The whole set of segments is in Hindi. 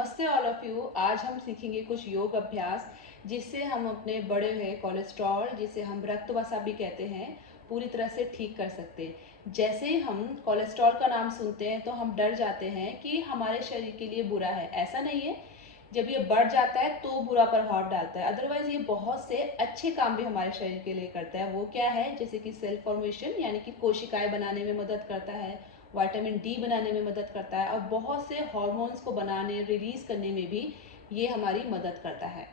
नमस्ते ऑल ऑफ यू। आज हम सीखेंगे कुछ योग अभ्यास जिससे हम अपने बढ़े हुए कोलेस्ट्रॉल, जिसे हम रक्त वसा भी कहते हैं, पूरी तरह से ठीक कर सकते हैं। जैसे ही हम कोलेस्ट्रॉल का नाम सुनते हैं तो हम डर जाते हैं कि हमारे शरीर के लिए बुरा है। ऐसा नहीं है, जब ये बढ़ जाता है तो बुरा प्रभाव डालता है, अदरवाइज ये बहुत से अच्छे काम भी हमारे शरीर के लिए करता है। वो क्या है? जैसे कि सेल फॉर्मेशन यानी कि कोशिकाएं बनाने में मदद करता है, विटामिन डी बनाने में मदद करता है, और बहुत से हार्मोन्स को बनाने रिलीज करने में भी ये हमारी मदद करता है।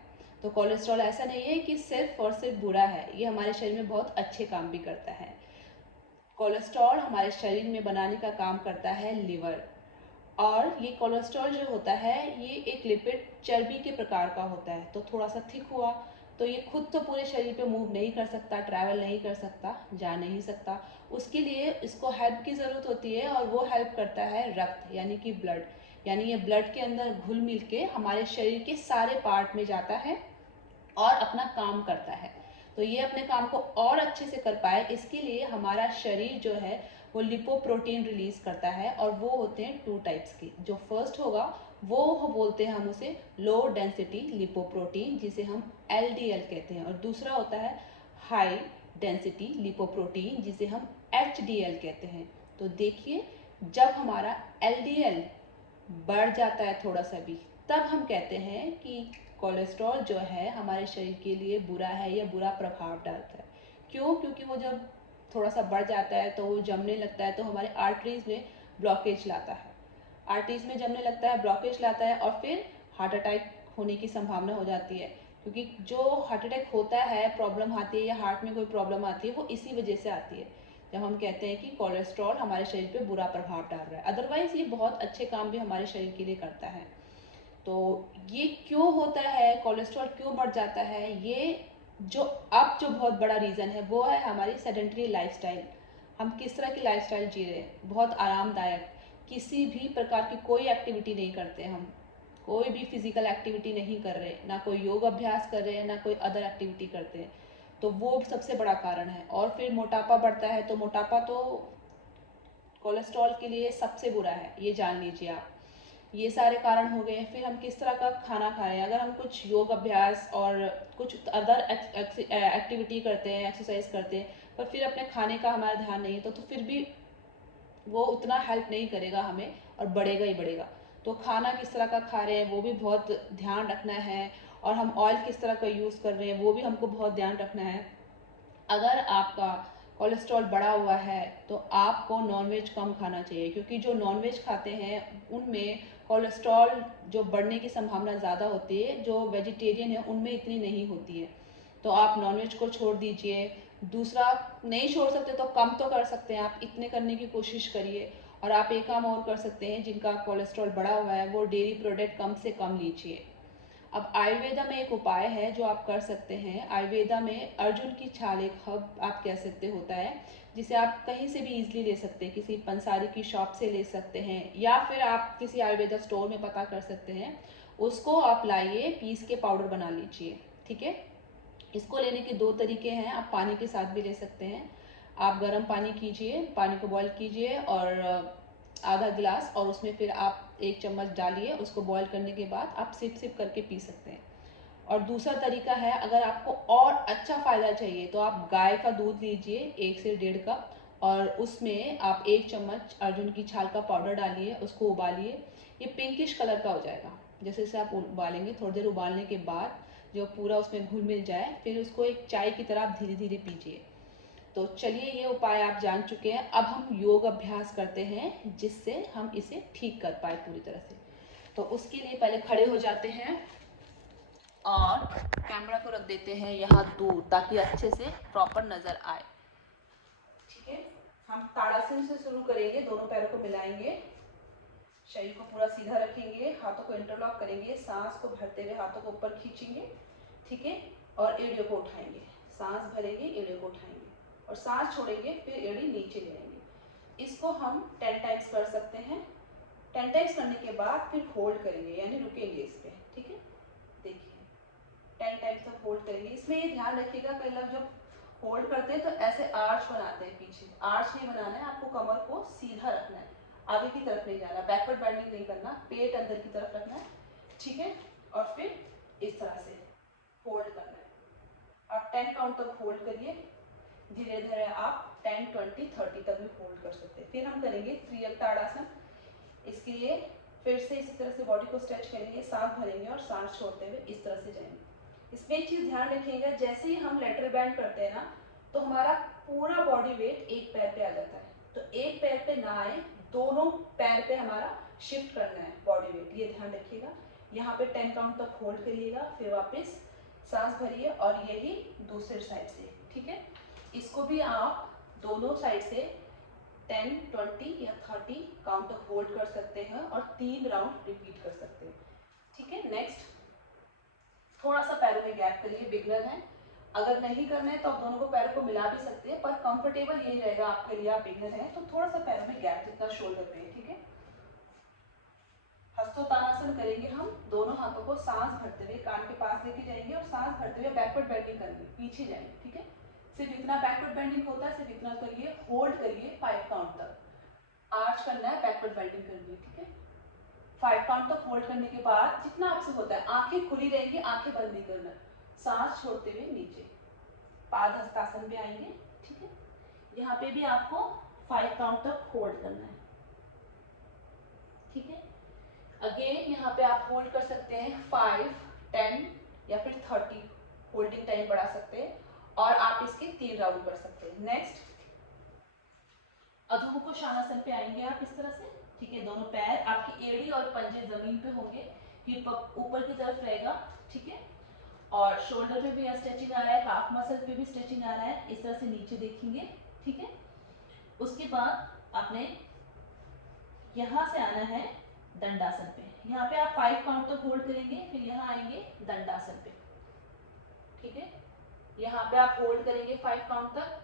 तो कोलेस्ट्रॉल ऐसा नहीं है कि सिर्फ और सिर्फ बुरा है, ये हमारे शरीर में बहुत अच्छे काम भी करता है। कोलेस्ट्रॉल हमारे शरीर में बनाने का काम करता है लिवर, और ये कोलेस्ट्रॉल जो होता है ये एक लिपिड चर्बी के प्रकार का होता है। तो थोड़ा सा थिक हुआ तो ये खुद तो पूरे शरीर पे मूव नहीं कर सकता, ट्रैवल नहीं कर सकता, जा नहीं सकता। उसके लिए इसको हेल्प की ज़रूरत होती है, और वो हेल्प करता है रक्त यानी कि ब्लड। यानी ये ब्लड के अंदर घुल मिल के हमारे शरीर के सारे पार्ट में जाता है और अपना काम करता है। तो ये अपने काम को और अच्छे से कर पाए, इसके लिए हमारा शरीर जो है वो लिपोप्रोटीन रिलीज करता है, और वो होते हैं 2 टाइप्स के। जो फर्स्ट होगा वो बोलते हैं हम उसे लो डेंसिटी लिपोप्रोटीन, जिसे हम LDL कहते हैं, और दूसरा होता है हाई डेंसिटी लिपोप्रोटीन, जिसे हम HDL कहते हैं। तो देखिए, जब हमारा LDL बढ़ जाता है थोड़ा सा भी, तब हम कहते हैं कि कोलेस्ट्रॉल जो है हमारे शरीर के लिए बुरा है या बुरा प्रभाव डालता है। क्यों? क्योंकि वो जब थोड़ा सा बढ़ जाता है तो वो जमने लगता है, तो हमारे आर्टरीज में ब्लॉकेज लाता है। आर्टरीज में जमने लगता है, ब्लॉकेज लाता है, और फिर हार्ट अटैक होने की संभावना हो जाती है। क्योंकि जो हार्ट अटैक होता है, प्रॉब्लम आती है या हार्ट में कोई प्रॉब्लम आती है, वो इसी वजह से आती है, जब हम कहते हैं कि कोलेस्ट्रॉल हमारे शरीर पे बुरा प्रभाव डाल रहा है। अदरवाइज ये बहुत अच्छे काम भी हमारे शरीर के लिए करता है। तो ये क्यों होता है, कोलेस्ट्रॉल क्यों बढ़ जाता है? ये जो अब जो बहुत बड़ा रीज़न है वो है हमारी सेडेंटरी लाइफस्टाइल। हम किस तरह की लाइफस्टाइल जी रहे हैं? बहुत आरामदायक, किसी भी प्रकार की कोई एक्टिविटी नहीं करते हम, कोई भी फिजिकल एक्टिविटी नहीं कर रहे, ना कोई योग अभ्यास कर रहे हैं, ना कोई अदर एक्टिविटी करते हैं। तो वो सबसे बड़ा कारण है। और फिर मोटापा बढ़ता है, तो मोटापा तो कोलेस्ट्रॉल के लिए सबसे बुरा है, ये जान लीजिए आप। ये सारे कारण हो गए। फिर हम किस तरह का खाना खा रहे हैं। अगर हम कुछ योग अभ्यास और कुछ अदर एक्टिविटी करते हैं, एक्सरसाइज करते हैं, पर फिर अपने खाने का हमारा ध्यान नहीं है, तो फिर भी वो उतना हेल्प नहीं करेगा हमें, और बढ़ेगा ही बढ़ेगा। तो खाना किस तरह का खा रहे हैं वो भी बहुत ध्यान रखना है, और हम ऑयल किस तरह का यूज़ कर रहे हैं वो भी हमको बहुत ध्यान रखना है। अगर आपका कोलेस्ट्रॉल बढ़ा हुआ है तो आपको नॉनवेज कम खाना चाहिए, क्योंकि जो नॉनवेज खाते हैं उनमें कोलेस्ट्रॉल जो बढ़ने की संभावना ज़्यादा होती है, जो वेजिटेरियन है उनमें इतनी नहीं होती है। तो आप नॉनवेज को छोड़ दीजिए। दूसरा, नहीं छोड़ सकते तो कम तो कर सकते हैं, आप इतने करने की कोशिश करिए। और आप एक काम और कर सकते हैं, जिनका कोलेस्ट्रॉल बढ़ा हुआ है वो डेयरी प्रोडक्ट कम से कम लीजिए। अब आयुर्वेदा में एक उपाय है जो आप कर सकते हैं। आयुर्वेदा में अर्जुन की छाल एक हर्ब आप कह सकते होता है, जिसे आप कहीं से भी इजीली ले सकते हैं, किसी पंसारी की शॉप से ले सकते हैं, या फिर आप किसी आयुर्वेदा स्टोर में पता कर सकते हैं। उसको आप लाइए, पीस के पाउडर बना लीजिए, ठीक है। इसको लेने के 2 तरीके हैं, आप पानी के साथ भी ले सकते हैं। आप गर्म पानी कीजिए, पानी को बॉईल कीजिए, और आधा गिलास, और उसमें फिर आप 1 चम्मच डालिए। उसको बॉईल करने के बाद आप सिप सिप करके पी सकते हैं। और दूसरा तरीका है, अगर आपको और अच्छा फ़ायदा चाहिए तो आप गाय का दूध लीजिए 1 से 1.5 कप, और उसमें आप 1 चम्मच अर्जुन की छाल का पाउडर डालिए, उसको उबालिए। ये पिंकिश कलर का हो जाएगा। जैसे जैसे आप उबालेंगे, थोड़ी देर उबालने के बाद जो पूरा उसमें घुल मिल जाए, फिर उसको एक चाय की तरह आप धीरे धीरे पीजिए। तो चलिए, ये उपाय आप जान चुके हैं। अब हम योग अभ्यास करते हैं जिससे हम इसे ठीक कर पाए पूरी तरह से। तो उसके लिए पहले खड़े हो जाते हैं और कैमरा को रख देते हैं यहाँ दूर, ताकि अच्छे से प्रॉपर नजर आए, ठीक है। हम ताड़ासन से शुरू करेंगे, दोनों पैरों को मिलाएंगे, शरीर को पूरा सीधा रखेंगे, हाथों को इंटरलॉक करेंगे, सांस को भरते हुए हाथों को ऊपर खींचेंगे, ठीक है, और एड़ियों को उठाएंगे। सांस भरेंगे, एड़ियों को उठाएंगे, और सांस छोड़ेंगे, फिर एड़ी नीचे ले आएंगे। इसको हम 10 टाइम्स कर सकते हैं। 10 टाइम्स करने के बाद फिर होल्ड करेंगे, यानी रुकेंगे इस पे, ठीक है। देखिए, 10 टाइम्स तक होल्ड करेंगे। इसमें ये ध्यान रखिएगा, कई लोग जब होल्ड करते हैं तो ऐसे आर्च बनाते हैं, पीछे आर्च नहीं बनाना है, आपको कमर को सीधा रखना है, आगे की तरफ नहीं जाना, बैकवर्ड बेंडिंग नहीं करना, पेट अंदर की तरफ रखना है। ठीक है, और फिर इस तरह से होल्ड करना है। आप 10 काउंट तक होल्ड करिए, धीरे धीरे आप 10, 20, 30 तक भी होल्ड कर सकते हैं। फिर हम करेंगे त्रियक ताड़ासन। इसके लिए फिर से इसी तरह से बॉडी को स्ट्रेच करेंगे, सांस भरेंगे और सांस छोड़ते हुए इस तरह से जाएंगे। इसमें एक चीज ध्यान रखिएगा, जैसे ही हम लेटरल बैंड करते हैं ना, तो हमारा पूरा बॉडी वेट एक पैर पे आ जाता है। तो एक पैर पे ना आए, दोनों पैर पे हमारा शिफ्ट करना है बॉडी वेट, ये ध्यान रखिएगा। यहाँ पे 10 काउंट तक होल्ड करिएगा, फिर वापस सांस भरिए और यही दूसरे साइड से, ठीक है। इसको भी आप दोनों साइड से 10, 20 या 30 काउंट तक होल्ड कर सकते हैं और 3 राउंड रिपीट कर सकते हैं, ठीक है। नेक्स्ट, थोड़ा सा पैरों में गैप करिए, बिगनर है। अगर नहीं करना है तो आप दोनों को पैरों को मिला भी सकते हैं, पर कंफर्टेबल यही रहेगा आपके लिए, आप बिगनर हैं तो थोड़ा सा पैरों में गैप जितना शोल्डर पे है, ठीक है। हस्तोत्तानासन करेंगे हम, दोनों हाथों को सांस भरते हुए कान के पास लेके जाएंगे और सांस भरते हुए बैकवर्ड बेंडिंग करेंगे, पीछे जाएंगे, ठीक है। सिर्फ इतना बैकवर्ड बेंडिंग होता है, सिर्फ इतना करिए, होल्ड करिए 5 काउंट तक। आर्च करना है, बैकवर्ड बेंडिंग करनी है, ठीक है। 5 काउंट तक होल्ड करने के बाद जितना आपसे होता है, आंखें खुली रहेंगी, आंखें बंद नहीं करना, सांस छोड़ते हुए नीचे पाद हस्तासन पे आएंगे, ठीक है। यहाँ पे भी आपको 5 काउंट तक होल्ड करना है, ठीक है। अगेन यहाँ पे आप होल्ड कर सकते हैं 5, 10 या फिर 30, होल्डिंग टाइम बढ़ा सकते हैं और आप इसके 3 राउंड कर सकते हैं। नेक्स्ट, अधोमुख शानासन पे आएंगे आप इस तरह से, ठीक है। दोनों पैर आपकी एड़ी और पंजे जमीन पे होंगे, हिप ऊपर की तरफ रहेगा, ठीक है। और शोल्डर पे भी यहाँ स्ट्रेचिंग आ रहा है, काफ मसल पे भी स्ट्रेचिंग आ रहा है, इस तरह से नीचे देखेंगे, ठीक है। उसके बाद आपने यहाँ से आना है दंडासन पे, यहाँ पे आप 5 काउंट तक होल्ड करेंगे, फिर यहाँ आएंगे दंडासन पे, ठीक है। यहाँ पे आप होल्ड करेंगे 5 काउंट तक,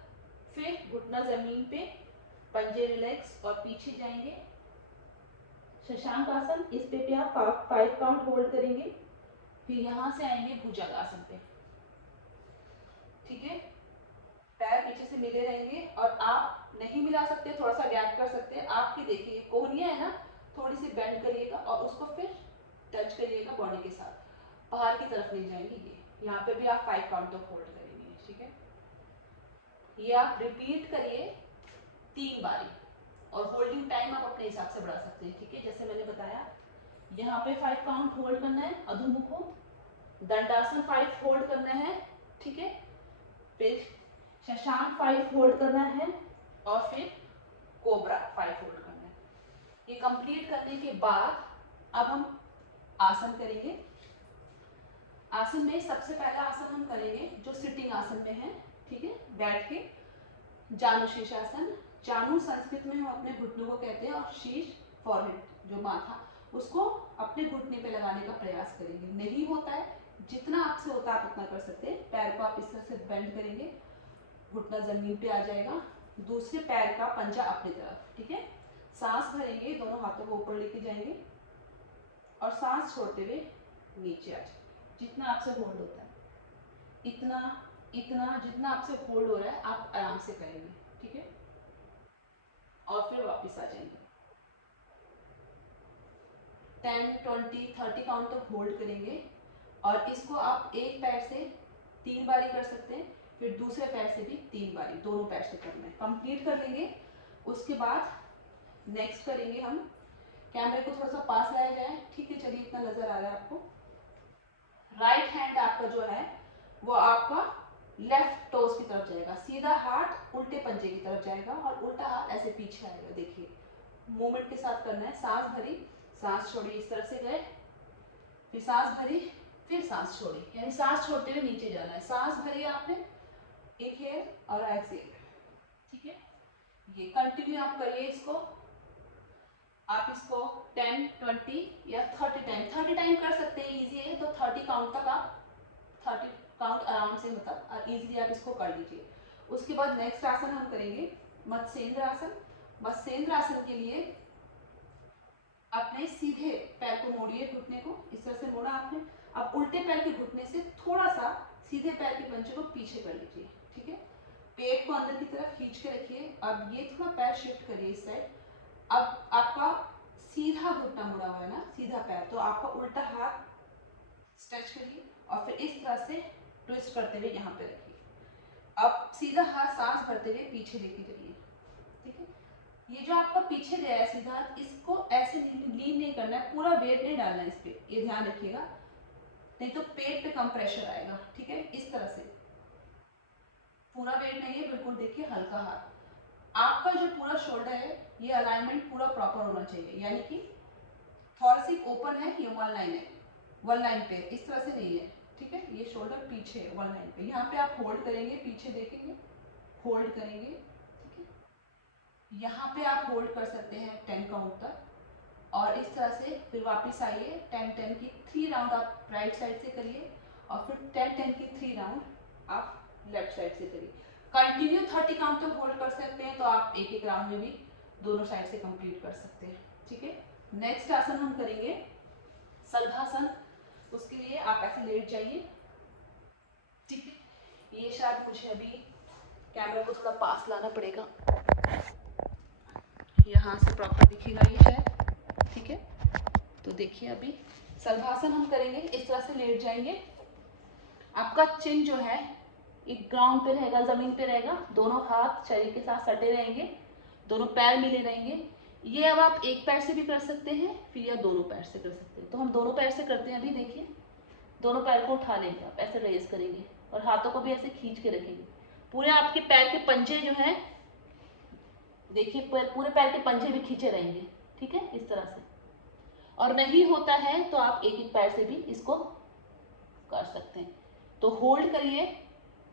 फिर घुटना जमीन पे, पंजे रिलैक्स और पीछे जाएंगे। शशांक आसन, इस पे भी आप 5 काउंट होल्ड करेंगे, फिर यहाँ से आएंगे भुजंगासन पे, ठीक है। पैर पीछे से मिले रहेंगे और आप नहीं मिला सकते, थोड़ा सा गैप कर सकते हैं। आपकी देखिए कोहनियां है ना, थोड़ी सी बेंड करिएगा और उसको फिर टच करिएगा बॉडी के साथ, बाहर की तरफ नहीं जाएंगे। ये यहाँ पे भी आप 5 काउंट तक होल्ड करेंगे, ठीक है। ये आप रिपीट करिए 3 बारी और होल्डिंग टाइम आप अपने हिसाब से बढ़ा सकते हैं, ठीक है। जैसे मैंने बताया, यहाँ पे 5 काउंट होल्ड करना है अधोमुख, दंडासन 5 होल्ड करना है, ठीक है। फिर शशांक 5 होल्ड करना है और फिर कोबरा 5 होल्ड करना है। ये कंप्लीट करने के बाद अब हम आसन करेंगे। आसन में सबसे पहला आसन हम करेंगे जो सिटिंग आसन में है, ठीक है, बैठ के, जानु शीर्षासन। जानु संस्कृत में हम अपने घुटनों को कहते हैं और शीर्ष फॉरहेड जो माथा, उसको अपने घुटने पे लगाने का प्रयास करेंगे। नहीं होता है, जितना आपसे होता है आप उतना कर सकते हैं। पैर को आप इस तरह से बेंड करेंगे, घुटना जमीन पे आ जाएगा, दूसरे पैर का पंजा अपनी तरफ, ठीक है। सांस भरेंगे, दोनों हाथों को ऊपर लेके जाएंगे और सांस छोड़ते हुए नीचे आ जाएंगे। जितना आपसे होल्ड होता है इतना इतना, जितना आपसे होल्ड हो रहा है आप आराम से करेंगे, ठीक है। और फिर वापस आ जाएंगे, 10, 20, 30 काउंट तक होल्ड करेंगे और इसको आप एक पैर से 3 बारी कर सकते हैं, फिर दूसरे पैर से भी 3 बारी, दोनों पैर से करना है। कंप्लीट कर लेंगे। उसके बाद नेक्स्ट करेंगे हम, कैमरे को थोड़ा सा पास लाया जाए, ठीक है। चलिए, इतना नजर आ रहा है आपको। राइट हैंड आपका जो है वो आपका लेफ्ट टोज की तरफ जाएगा, सीधा हाथ उल्टे पंजे की तरफ जाएगा और उल्टा हाथ ऐसे पीछे आएगा। देखिए, मूवमेंट के साथ करना है। सांस भरी, सांस छोड़ी, इस तरह से गए, फिर सांस भरी, फिर सांस छोड़ी, यानी सांस छोड़ते हुए नीचे जाना है। सांस भरी आपने, इनहेल और एक्सहेल, ठीक है। ये कंटिन्यू आप करिए इसको। आप इसको 10, 20 या 30 टाइम कर सकते हैं। इजी है तो 30 काउंट तक आप 30 काउंट आराम से, मतलब इजीली आप इसको कर लीजिए। उसके बाद नेक्स्ट आसन हम करेंगे मत्स्येंद्र आसन। मत्स्येंद्र आसन के लिए अपने सीधे पैर को मोड़िए, घुटने को इस तरह से मोड़ा आपने। अब उल्टे पैर के घुटने से थोड़ा सा सीधे पैर के पंजे को पीछे कर लीजिए, ठीक है। पेट को अंदर की तरफ खींच के रखिए। अब ये थोड़ा पैर शिफ्ट करिए इस साइड। अब आपका सीधा घुटना मुड़ा हुआ है ना, सीधा पैर, तो आपका उल्टा हाथ स्ट्रेच करिए और फिर इस तरह से ट्विस्ट करते हुए यहाँ पे रखिए। अब सीधा हाथ सांस भरते हुए पीछे लेके जाइए, ठीक है। ये जो आपका पीछे गया है सीधा हाथ, इसको ऐसे लीन नहीं करना है, पूरा वेट नहीं डालना है इस पे, ये ध्यान रखिएगा, नहीं तो पेट पे कम प्रेशर आएगा, ठीक है। इस तरह से पूरा वेट नहीं है, बिल्कुल देखिए हल्का हाथ। आपका जो पूरा शोल्डर है ये अलाइनमेंट पूरा प्रॉपर होना चाहिए, यानी कि थोरैसिक ओपन है, ये वन लाइन है, वन लाइन पे, इस तरह से नहीं है, ठीक है। ये शोल्डर पीछे है वन लाइन पे, यहाँ पे आप होल्ड करेंगे, पीछे देखेंगे, होल्ड करेंगे, ठीक है। यहाँ पे आप होल्ड कर सकते हैं 10 काउंट तक, और इस तरह से फिर वापस आइए, 10-10 की 3 राउंड आप राइट साइड से करिए, और फिर 10-10 की 3 राउंड आप लेफ्ट साइड से करिए। कंटिन्यू 30 काउंट तक होल्ड कर सकते हैं, तो आप एक एक राउंड में भी दोनों साइड से कंप्लीट कर सकते हैं, ठीक है। नेक्स्ट आसन हम करेंगे शलभासन। उसके लिए आप ऐसे लेट जाइए, ठीक है। ये शायद मुझे अभी कैमरा को थोड़ा पास लाना पड़ेगा, यहाँ से प्रॉपर दिखेगा ये शायद, ठीक है। तो देखिए अभी शलभासन हम करेंगे, इस तरह से लेट जाएंगे, आपका चिन जो है एक ग्राउंड पे रहेगा, जमीन पे रहेगा, दोनों हाथ शरीर के साथ सटे रहेंगे, दोनों पैर मिले रहेंगे। ये अब आप एक पैर से भी कर सकते हैं, फिर या दोनों पैर से कर सकते हैं। तो हम दोनों पैर से करते हैं, अभी देखिए दोनों पैर को उठा लेंगे, आप ऐसे रेज करेंगे और हाथों को भी ऐसे खींच के रखेंगे। पूरे आपके पैर के पंजे जो हैं, देखिए पूरे पैर के पंजे भी खींचे रहेंगे, ठीक है, इस तरह से। और नहीं होता है तो आप एक एक पैर से भी इसको कर सकते हैं। तो होल्ड करिए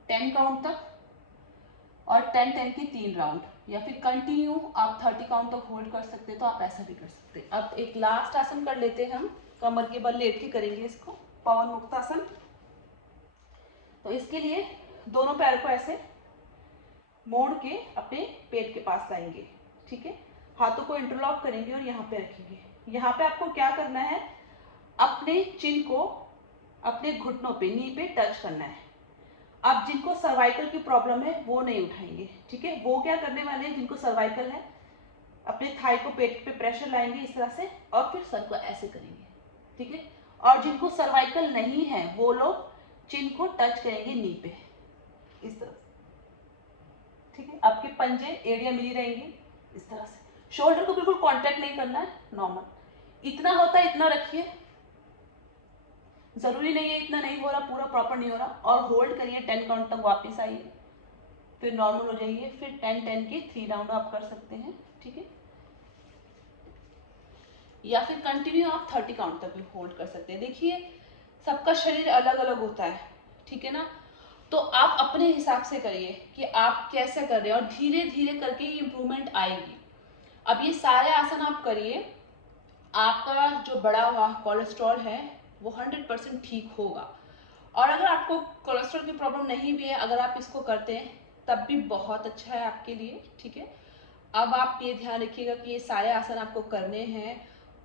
10 काउंट तक, और 10-10 की 3 राउंड, या फिर कंटिन्यू आप 30 काउंट तक होल्ड कर सकते हैं, तो आप ऐसा भी कर सकते हैं। अब एक लास्ट आसन कर लेते हैं हम, कमर के बल लेट के करेंगे इसको, पवन मुक्तासन। तो इसके लिए दोनों पैर को ऐसे मोड़ के अपने पेट के पास लाएंगे, ठीक है। हाथों को इंटरलॉक करेंगे और यहाँ पे रखेंगे। यहाँ पे आपको क्या करना है, अपने चिन को अपने घुटनों पे, नी पे टच करना है। अब जिनको सर्वाइकल की प्रॉब्लम है वो नहीं उठाएंगे, ठीक है। वो क्या करने वाले हैं, जिनको सर्वाइकल है अपने थाई को पेट पे प्रेशर लाएंगे इस तरह से, और फिर सर को ऐसे करेंगे, ठीक है। और जिनको सर्वाइकल नहीं है वो लोग चिन को टच करेंगे नी पे, इस तरह से, ठीक है। आपके पंजे एरिया मिली रहेंगे इस तरह से। शोल्डर को बिल्कुल कांटेक्ट नहीं करना है, नॉर्मल इतना होता है इतना रखिए, जरूरी नहीं है इतना नहीं हो रहा, पूरा प्रॉपर नहीं हो रहा। और होल्ड करिए 10 काउंट तक, वापस आइए, फिर नॉर्मल हो जाइए, फिर 10-10 के 3 राउंड आप कर सकते हैं, ठीक है। या फिर कंटिन्यू आप 30 काउंट तक भी होल्ड कर सकते हैं। देखिए सबका शरीर अलग अलग होता है, ठीक है ना। तो आप अपने हिसाब से करिए कि आप कैसे कर रहे हैं, और धीरे धीरे करके इम्प्रूवमेंट आएगी। अब ये सारे आसन आप करिए, आपका जो बढ़ा हुआ कोलेस्ट्रॉल है वो 100% ठीक होगा। और अगर आपको कोलेस्ट्रॉल की प्रॉब्लम नहीं भी है, अगर आप इसको करते हैं तब भी बहुत अच्छा है आपके लिए, ठीक है। अब आप ये ध्यान रखिएगा कि ये सारे आसन आपको करने हैं।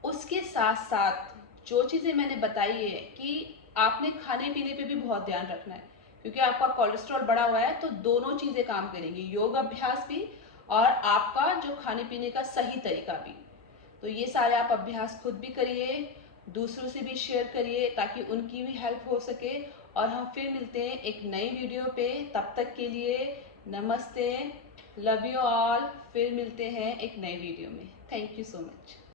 उसके साथ साथ जो चीज़ें मैंने बताई है कि आपने खाने पीने पे भी बहुत ध्यान रखना है, क्योंकि आपका कोलेस्ट्रॉल बढ़ा हुआ है, तो दोनों चीज़ें काम करेंगी, योग अभ्यास भी और आपका जो खाने पीने का सही तरीका भी। तो ये सारे आप अभ्यास खुद भी करिए, दूसरों से भी शेयर करिए, ताकि उनकी भी हेल्प हो सके। और हम फिर मिलते हैं एक नई वीडियो पे, तब तक के लिए नमस्ते, लव यू ऑल। फिर मिलते हैं एक नई वीडियो में। Thank you so much.